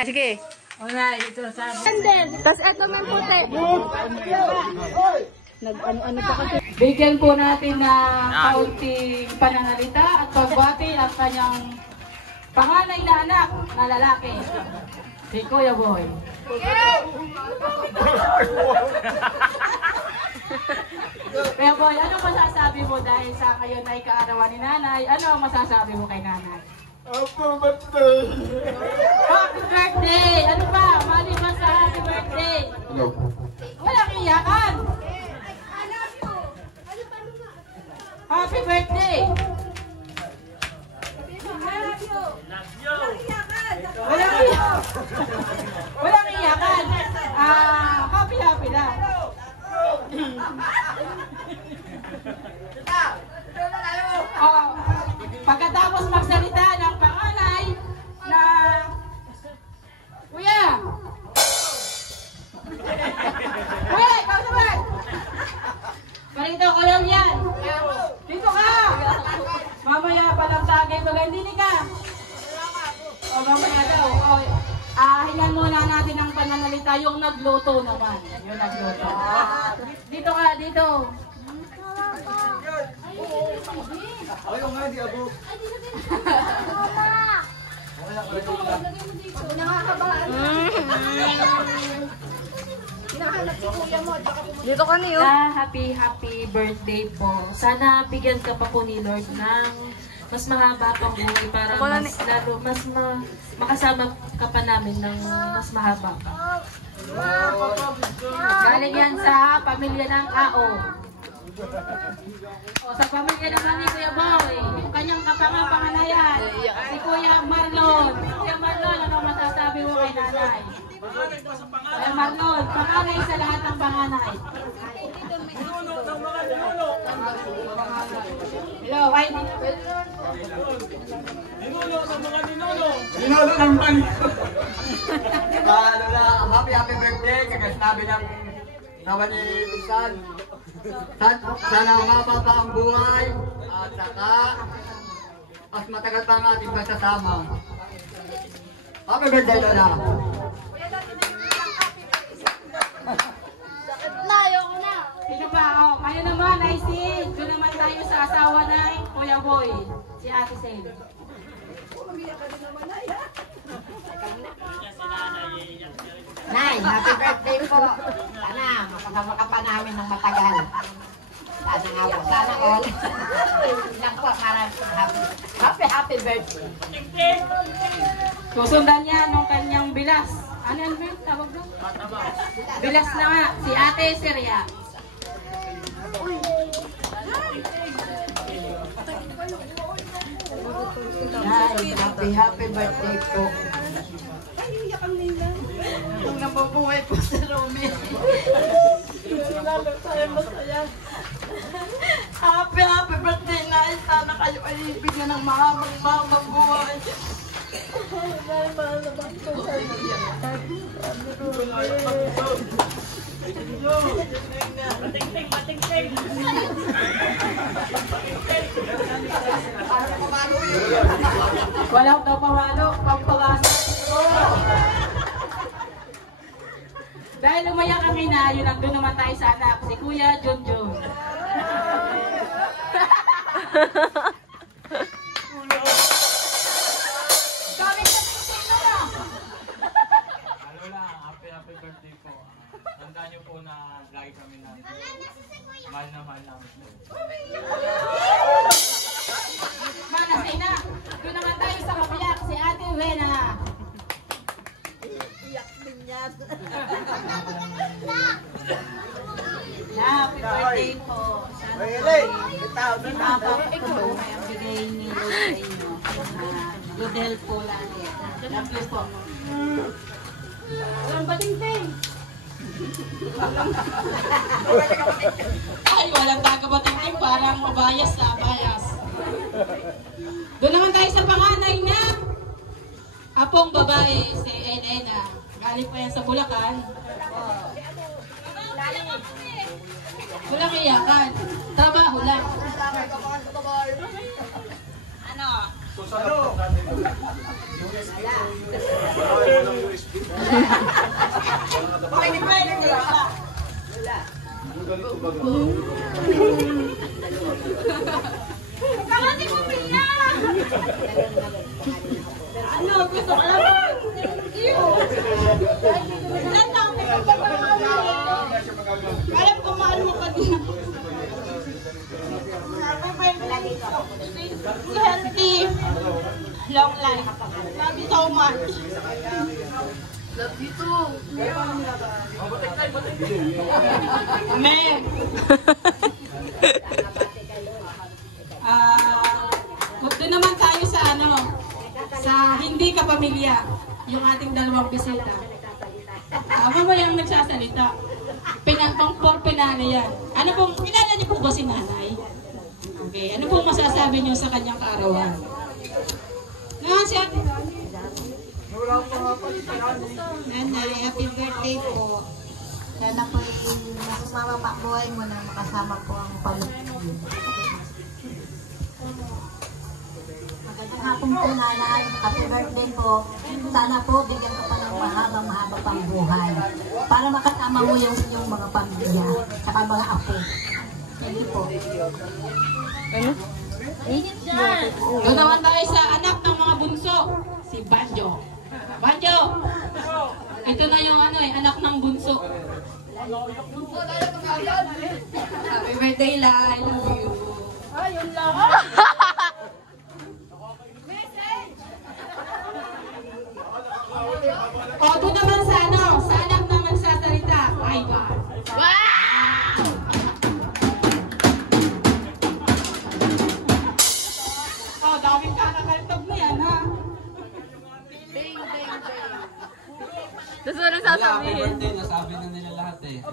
na, sige. Una, ito sa... Tapos eto ng puti. Nag-ano-ano pa kasi. Bigyan po natin ng kaunting pananalita at pagbati ang kanyang panganay na anak na lalaki. Si Kuya Boy. Kuya Boy, ano masasabi mo dahil sa ngayon ay kaarawan ni nanay? Ano ang masasabi mo kay nanay? Happy birthday! Happy birthday! Ano ba? Maliban sa happy birthday. Hello. Walang iyakan. Happy birthday! Walang iyakan. Walang iyakan. Happy lang. Pagkatapos magsalita ng panganay na Kuya! Kuya, ikaw naman! Parito ko lang yan! Dito ka! Mamaya palang sagay magandini ka! O mamaya daw. Hingan muna natin ang pananalita yung nagluto naman. Yung nagluto. Dito ka, dito. Ayaw nga, di abo. Dito ka niyo. Happy birthday po. Sana bigyan ka pa po ni Lord ng mas mahaba pang buhay para makasama ka pa namin ng mas mahaba. Galing yan sa pamilya ng Ao. O sa pamilya naman ni Kuya Boy, yung kanyang kapanganayan, si Kuya Marlon. Kuya Marlon, ano masasabi mo kay nanay? Kuya Marlon, panganay sa lahat ng panganay. Hello, ay Ninolo ng balik. Lola, happy birthday. Kagasabi ng naman ni Minsan. Sana umaba pa ang buhay at saka mas matagal pa ang ating pagsasama. Happy birthday, Lola. sino pa? O, kayo naman, ay doon naman tayo sa asawa na Kuya Boy, si Ate Sen. Nay, happy birthday po. Sana makasama ka pa namin ng matagal. Sana nga po, sana all. Lang po, happy birthday. Susundan niya nung kanyang bilas. Ano yan, Bill? Tawag doon? Bilas na nga, si Ate Seria. Nay, happy birthday po. Kung nabubuhay po si Romy. Lalo tayo masaya. Happy birthday, Nay. Sana kayo ay bigyan ng mahabang buhay. Walang daw pawalo, pampagasa. Dahil umayak kami na, yun ang doon naman tayo sa anak, si Kuya Junjun. Happy birthday po. Tandaan niyo po na lagi kami na mahal na mahal namin. Manasay na, doon naman tayo sa kapiyak, si Ate Wena. Happy birthday po. Sana po ay ang bigay ni Lord sa inyo. Good health po lagi. Love you po. Walang bating-ting. Ay, walang taga-bating-ting. Parang mabayas na, bayas. Doon naman tayo sa panganay na apong babae, si Enena. Galing pa yan sa Bulacan. Walang iyakan. Trabaho lang. Ano? Kalati mo pinya! Ano, gusto ko lang. Thank you. Ilan taon na ka pa alam ko mahal mo ka din. Healthy. Long life. Love you so much. Love you too. Amen. Doon naman tayo sa sa hindi ka pamilya, yung ating dalawang bisita. Mamayang nagsasalita. Pinantong for pinana yan. Ano pong, pinana niyo po ba si nanay? Okay, ano pong masasabi niyo sa kanyang kaarawan? Si ate. Nanay, happy birthday po. Sana po mas mababa buhay mo na makasama po ang pamilya. Magandang hapon po, nanay. Happy birthday po. Sana po bigyan ka pa ng mahaba pang buhay para makasama mo yung inyong mga pamilya at mga apo. Thank you po. Ano? Doon naman tayo sa anak ng mga bunso, si Banjo. Banjo! Ito na yung anak ng bunso. Happy birthday, La. I love you. Ayun lang. O, doon naman sa sa anak ng nagsasalita. Ay, ba? Oh, daming kakakaltog na yan, ha? Tapos ano sasabihin? Nasabi na nila lahat eh.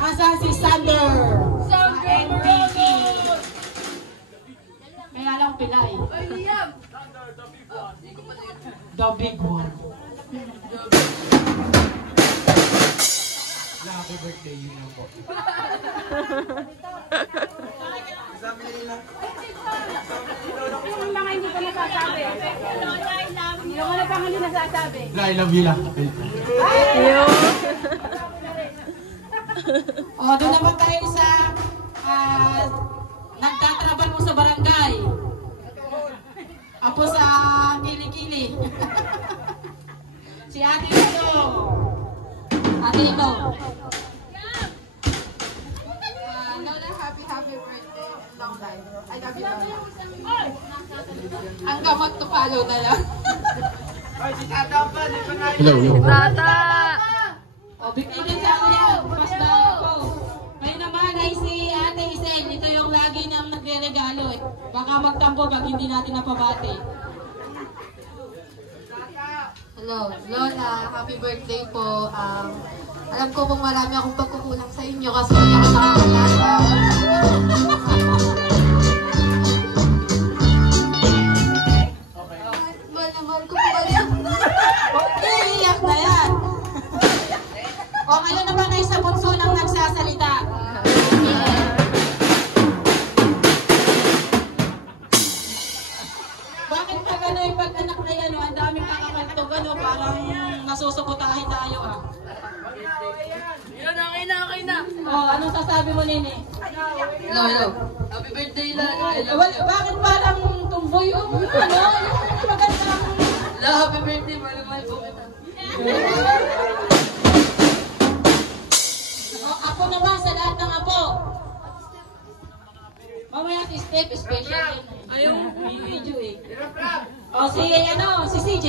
Asan si Sander? NPP. Kaya lang pilay. The big one. Happy birthday, yun lang po. Yung mga hindi ko nasasabi. Yung mga pang hindi nasasabi. I love you lang. O, doon naman tayo sa nagtatrabaho sa barangay. Apo sa Kili-Kili. Si Ate Ito. Ate Ito. Lola, happy birthday. Long life. I love you, Lola. Ang gamot to follow na lang. Hello, hello. Tata! O, bigyan din sa akin. Basta ako. Ngayon naman ay si Ate Isel. Ito yung lagi niyang nagre-regalo eh. Baka magtampo pag hindi natin napabati. Hello, Lola, happy birthday po. Alam ko kung marami akong pagkukulang sa inyo kasi hindi ako nakakalaga. Mahal ko po kayo. Okay, iyak na yan. O, ngayon naman ay sa bunso lang nagsasalita. Bakit pa gano'y pag anak na yan, ang daming kakakaltog, parang nasusukotahin tayo, Yun, okay na. O, anong sasabi mo, Nene? Hello. Happy birthday, Lola. Bakit parang tumboy yung yung magandang... Hello, happy birthday. Mahal po kita. O, apo naman sa lahat ng apo. Mamaya si Steph, special yun. Ayaw. May video eh. O, si CJ.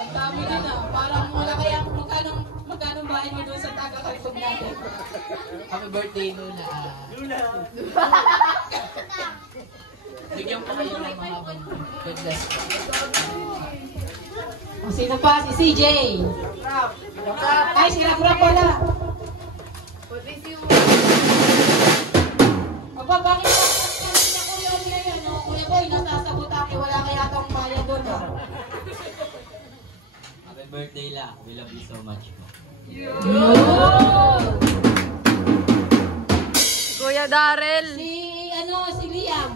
Ang dami din parang wala kaya magkano bahay mo doon sa taga-kalpog natin. Happy birthday, Luna. Bigyan po kayo ng mga God bless. O, sino pa? Si CJ. Ay, si Rap pala. Aba, bakit na Kuya Oy na yan? Kuya Oy, nasasabutake. Wala kaya itong bayad doon. Happy birthday, La. We love you so much. Kuya Darrell. Si Liam.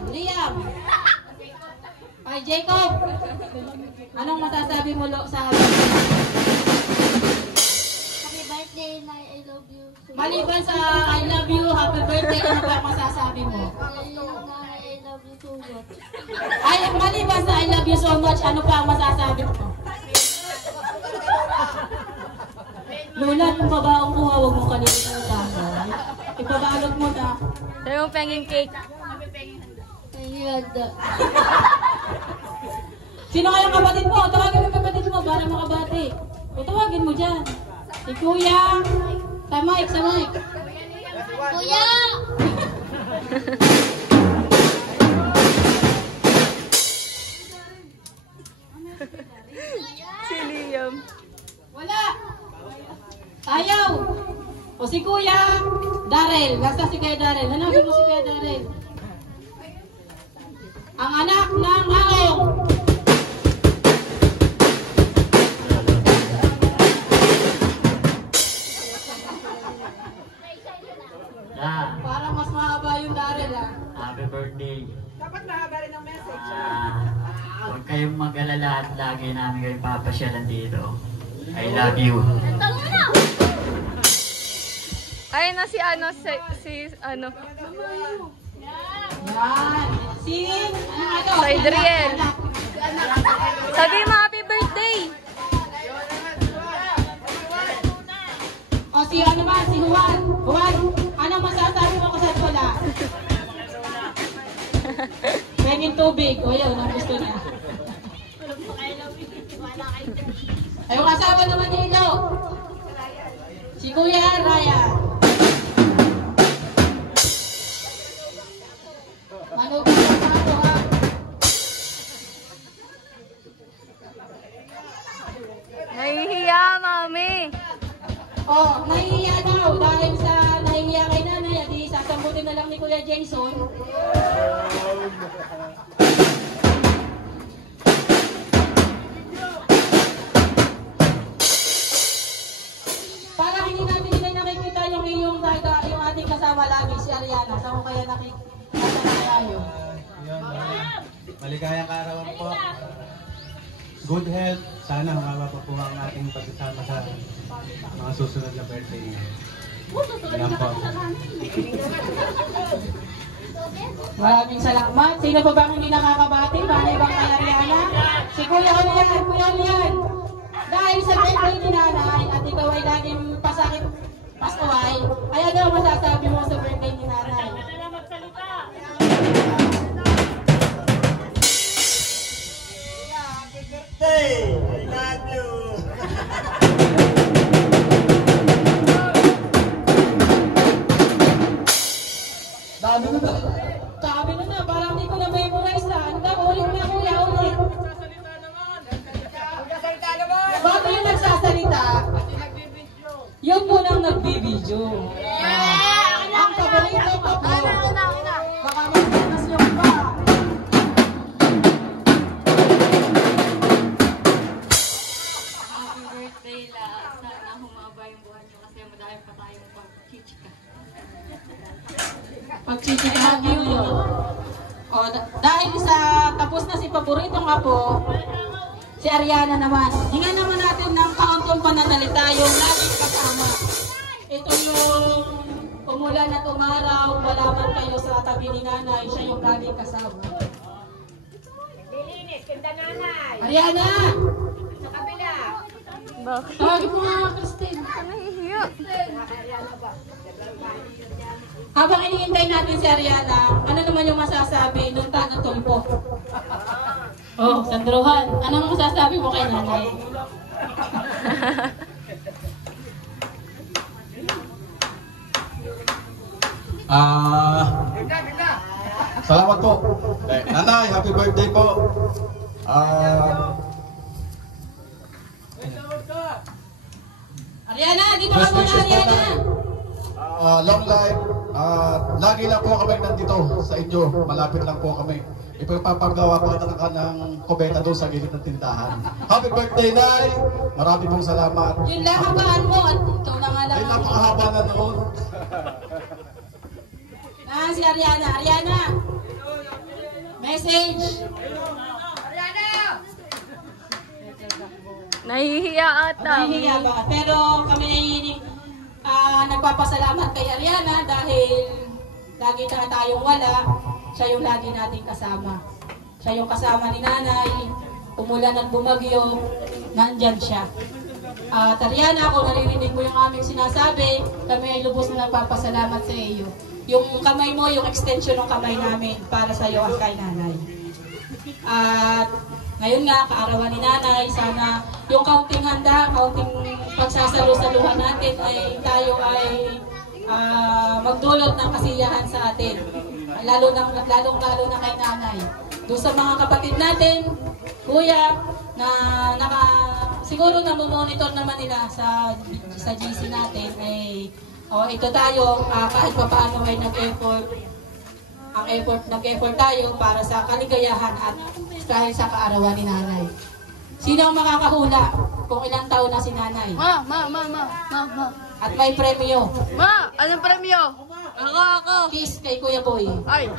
Ay, Jacob. Anong masasabi mo sa Happy birthday, Nay. I love you. maliban sa I love you, happy birthday, ano ba masasabi mo? Nay, I love you so much. Ay, maliban sa I love you so much, ano pa ang masasabi mo? Lola, kung babaong kuha, huwag mo kalimutan. Ipabalot mo na. Sabi mo penging cake. Ayun. Sino kayang kapatid mo? Tawagin mo yung kapatid mo para makabati. O tawagin mo dyan. Si Kuya. Sa mic. Kuya! Si Liam. Wala. Ayaw. O si Kuya. Darrell. Basta si Kuya Darrell. Hanapin mo si Kuya Darrell. Ang anak ng Aong. Para mas mahaba yung Darrell Happy birthday. Dapat mahaba rin ang message. Huwag kayong mag-alala at lagi namin kayo papasyalan dito. I love you. Ayun na si ano, ano. Yan. Si, ano? Si Adriel. Sabi mo happy birthday. O si ano ba? Si Juan. Juan, anong masasabi mo sa Tola? Pengin tubig. O yun, ang gusto niya. Ay, yung kasama naman dito. Si Kuya Ryan. Manugang sa pato, ha? Nahihiya, mami. Oh, nahihiya daw dahil sa nahihiya kay nanay, di sasambutin na lang ni Kuya Jason. Para hindi natin nila nakikita yung ating kasama lagi, si Ariana. Saan ko kaya nakikita na kaya yun? Maligayang kaarawan po. Good health. Sana humaba pa po ang ating pagsasama sa mga susunod na birthday niya. Yan po. Maraming salamat. Sino pa bang hindi nakakabati? Bali bang kay Ariana? Si Kuya Olian. Dahil sa birthday ni nanay at ikaw ay laging pasakit paskuhay, ay ano masasabi mo sa birthday ni nanay? Hey, I love you. Sabi na, parang hindi ko na memorize na. Ano ka? Ulit na Kuya, ulit. Bago yung nagsasalita, yung munang nagbibidyo. Ang paborito ko po. Baka mas yung pa. Happy birthday, La. Sana humaba yung buwan nyo kasi madami pa tayong pag-chichika. Pagchichikahan nyo yun. O, dahil sa tapos na si paboritong apo, si Ariana naman. Hingan naman natin ng kauntong pananalita yung laging kasama. Ito yung umulan at umaraw, wala man kayo sa tabi ni nanay, siya yung laging kasama. Ariana! Sa kabila! Tawagin mo nga, Christine. Nahihiya. Habang iniintay natin si Ariana, ano naman yung masasabi nung tanatulpo? Oh, Sandrohan, anong masasabi mo kay nanay? Salamat po. Nanay, happy birthday po. Ariana, dito ka muna, Ariana! long life. Lagi lang po kami nandito sa inyo. Malapit lang po kami. Ipagpapagawa po kita ng kubeta doon sa gilid ng tindahan. Happy birthday, Nay! Marami pong salamat. Yun lang habaan mo at ikaw na nga lang. Ay, napakahaba na noon. Si Ariana. Ariana! Message! Nahihiya ata. Nahihiya ba? Pero kami nagpapasalamat kay Ariana dahil lagi na tayong wala. Siya yung lagi nating kasama. Siya yung kasama ni Nanay. Umulan at bumagyo, nandyan siya. At Ariana, kung naririnig mo yung aming sinasabi, kami ay lubos na nagpapasalamat sa iyo. Yung kamay mo, yung extension ng kamay namin para sa iyo at kay Nanay. At ngayon nga, kaarawan ni Nanay, sana yung kaunting handa, kaunting pagsasalo-saluhan natin ay tayo ay magdulot ng kasiyahan sa atin. Lalong-lalo na kay Nanay. Doon sa mga kapatid natin, kuya, na siguro namomonitor naman nila sa GC natin, ay ito tayo, kahit pa paano ay nag-effort tayo para sa kaligayahan at dahil sa kaarawan ni Nanay. Sino ang makakahula kung ilang taon na si Nanay? Ma. At may premyo. Ma, anong premyo? Ako. Kiss kay Kuya Boy. Ay.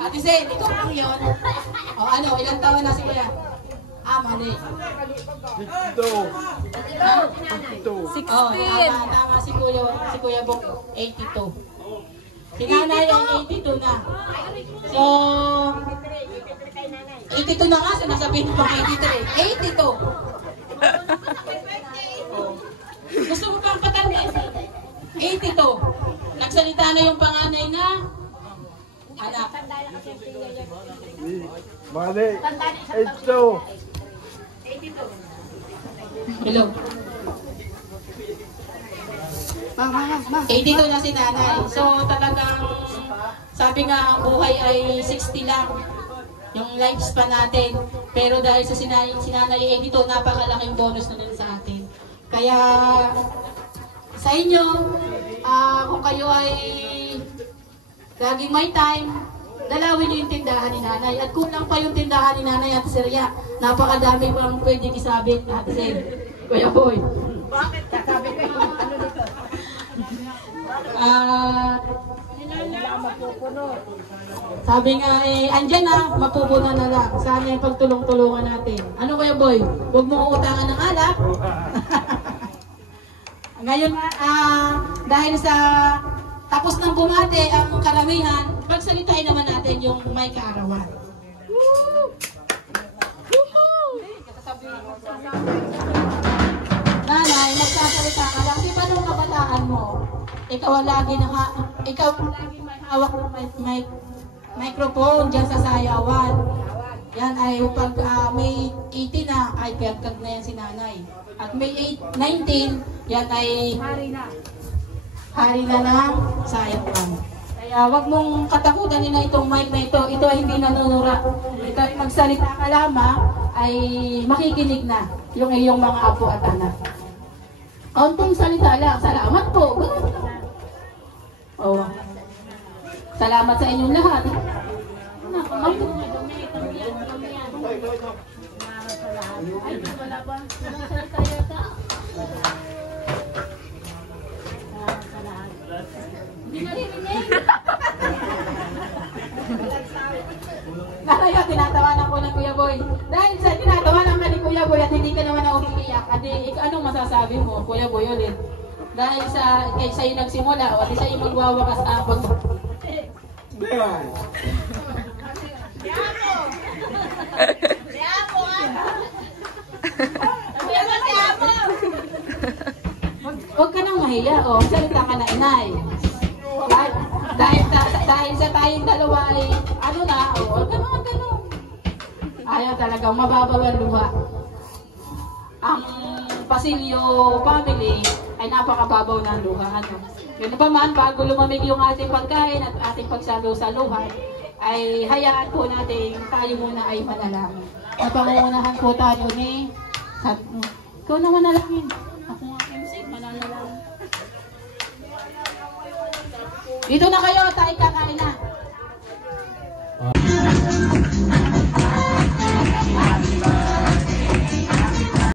Ate Zen, ikaw lang yun. Ilang taon na si Kuya? Mali. 16. Tama si Kuya Bok, 82. Si Nanay ay 82 na. So, 82 na nga, sinasabihin mo pang 83. 82. Gusto mo pang patanda? 82. Nagsalita na yung panganay na anak. Mali. 82. Hello. 82 na si Nanay. So talagang sabi nga ang buhay ay 60 lang yung lifespan natin. Pero dahil sa sinanay 82, napakalaking bonus na din sa atin. Kaya sa inyo, kung kayo ay laging may time, dalawin niyo yung tindahan ni Nanay. At kulang pa yung tindahan ni Nanay at Sirya. Napakadami pang pwede isabit natin Sen. Kuya Boy. Bakit? Sabi ko yung ano dito. Sabi nga andyan na, mapupuno na lang. Sana yung pagtulong-tulungan natin. Ano Kuya Boy? Huwag mo utangan ng alak. Ngayon, dahil sa tapos ng bumate ang karamihan, pagsalitain naman natin yung may kaarawan. Nanay, magsasalita ka lang. Di ba nung kabataan mo, ikaw ang lagi may hawak ng microphone dyan sa sayawan. Yan ay pag may 18 na, ay pagkag na yan si Nanay. At may 19, yan ay hari na ng sayawan. Kaya wag mong katakutan nila itong mic na ito. Ito ay hindi nanunura. Ito ay magsalita ka lamang, ay makikinig na yung iyong mga apo at anak. Kaunting salita lang. Salamat po. Oh. Salamat sa inyong lahat. Hindi maririnig. Kaya tinatawanan ko ng Kuya Boy. Dahil sa tinatawanan ka ni Kuya Boy at hindi ka naman na umiiyak, anong masasabi mo, Kuya Boy, ulit? Dahil kay sa'yo nagsimula, o di sa'yo magwawakas apon. Huwag ka nang mahiya, o. Salita ka na, inay. Dahil sa tayong dalawa ay, huwag ka naman ganun. Ayaw talagang mababaw ang luha. Ang Pasilyo family ay napakababaw ng luha. Yun pa man, bago lumamig yung ating pagkain at ating pagsalo-saluhan, ay hayaan po natin tayo muna ay manalangin. At pangungunahan po tayo ni ikaw na manalangin. Ako nga MC, manalangin. Dito na kayo, tayo kakain na.